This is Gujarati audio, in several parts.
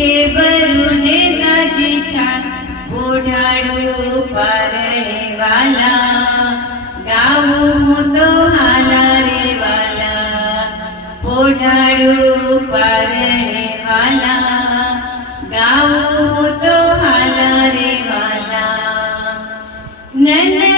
કે બરુને તાજી છાસ ઓઢાડું પરણે વાલા. ગાવું હું તો હાલા રે વાલા ઓઢાડું પરણે વાલા. ગાવું હું તો હાલા રે વાલા. નંદ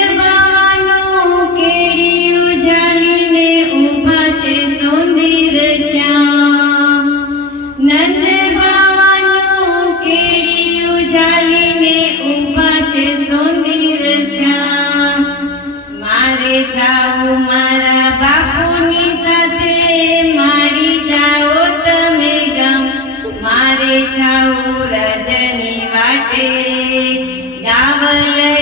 ஞாபகம்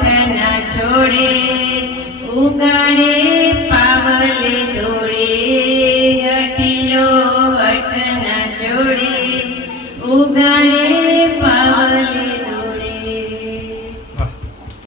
પંથના છોડે ઉગાડે પાવલે દોડે હટીલો અઠના જોડે ઉગાડે